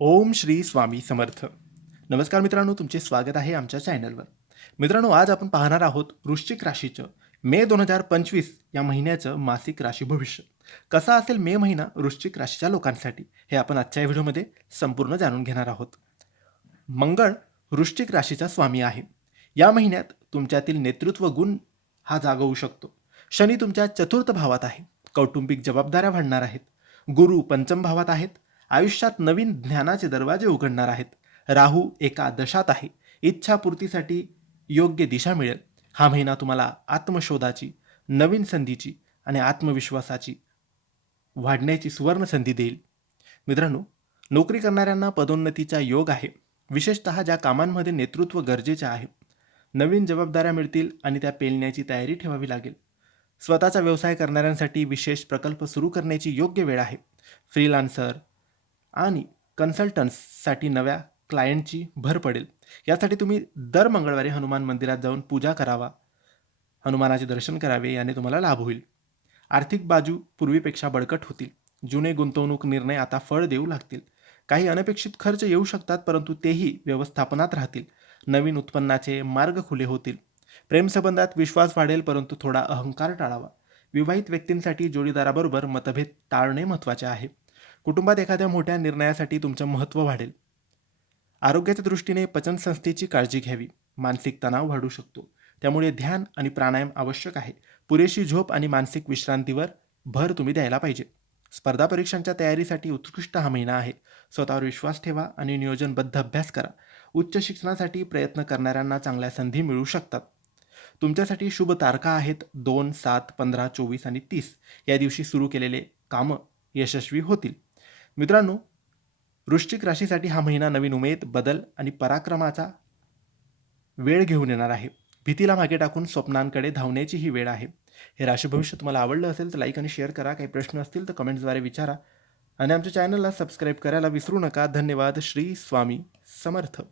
ओम श्री स्वामी समर्थ. नमस्कार मित्रांनो तुमचे स्वागत आहे आमच्या चॅनलवर. मित्रांनो आज आपण पाहणार आहोत वृश्चिक राशीचं मे दोन हजार पंचवीस या महिन्याचं मासिक राशी भविष्य. कसा असेल मे महिना वृश्चिक राशीच्या लोकांसाठी हे आपण आजच्या या व्हिडिओमध्ये संपूर्ण जाणून घेणार आहोत. मंगळ वृश्चिक राशीचा स्वामी आहे. या महिन्यात तुमच्यातील नेतृत्व गुण हा जागवू शकतो. शनी तुमच्या चतुर्थ भावात आहे. कौटुंबिक जबाबदाऱ्या वाढणार आहेत. गुरु पंचम भावात आहेत. आयुष्यात नवीन ज्ञानाचे दरवाजे उघडणार आहेत. राहू एका दशात आहे. इच्छापूर्तीसाठी योग्य दिशा मिळेल. हा महिना तुम्हाला आत्मशोधाची नवीन संधीची आणि आत्मविश्वासाची वाढण्याची सुवर्ण संधी देईल. मित्रांनो नोकरी करणाऱ्यांना पदोन्नतीचा योग आहे. विशेषतः ज्या कामांमध्ये नेतृत्व गरजेचे आहे. नवीन जबाबदाऱ्या मिळतील आणि त्या पेलण्याची तयारी ठेवावी लागेल. स्वतःचा व्यवसाय करणाऱ्यांसाठी विशेष प्रकल्प सुरू करण्याची योग्य वेळ आहे. फ्रीलान्सर आणि कन्सल्टन्ससाठी नव्या क्लायंटची भर पडेल. यासाठी तुम्ही दर मंगळवारी हनुमान मंदिरात जाऊन पूजा करावा हनुमानाचे दर्शन करावे याने तुम्हाला लाभ होईल. आर्थिक बाजू पूर्वीपेक्षा बळकट होतील. जुने गुंतवणूक निर्णय आता फळ देऊ लागतील. काही अनपेक्षित खर्च येऊ शकतात परंतु तेही व्यवस्थापनात राहतील. नवीन उत्पन्नाचे मार्ग खुले होतील. प्रेमसंबंधात विश्वास वाढेल परंतु थोडा अहंकार टाळावा. विवाहित व्यक्तींसाठी जोडीदाराबरोबर मतभेद टाळणे महत्त्वाचे आहे. कुटुंबात एखाद्या मोठ्या निर्णयासाठी तुमचं महत्त्व वाढेल. आरोग्याच्या दृष्टीने पचनसंस्थेची काळजी घ्यावी. मानसिक तणाव वाढू शकतो. त्यामुळे ध्यान आणि प्राणायाम आवश्यक आहे. पुरेशी झोप आणि मानसिक विश्रांतीवर भर तुम्ही द्यायला पाहिजे. स्पर्धा परीक्षांच्या तयारीसाठी उत्कृष्ट हा महिना आहे. स्वतःवर विश्वास ठेवा आणि नियोजनबद्ध अभ्यास करा. उच्च शिक्षणासाठी प्रयत्न करणाऱ्यांना चांगल्या संधी मिळू शकतात. तुमच्यासाठी शुभ तारखा आहेत दोन सात पंधरा चोवीस आणि तीस. या दिवशी सुरू केलेले कामं यशस्वी होतील. मित्रांनो वृश्चिक राशीसाठी हा महिना नवीन उमेद बदल आणि पराक्रमाचा वेळ घेऊन येणार आहे. भीतीला मागे टाकून स्वप्नांकडे धावण्याची ही वेळ आहे. हे राशी भविष्य तुम्हाला आवडलं असेल तर लाईक आणि शेअर करा. काही प्रश्न असतील तर कमेंट्सद्वारे विचारा. आणि आमच्या चॅनलला सबस्क्राईब करायला विसरू नका. धन्यवाद. श्री स्वामी समर्थ.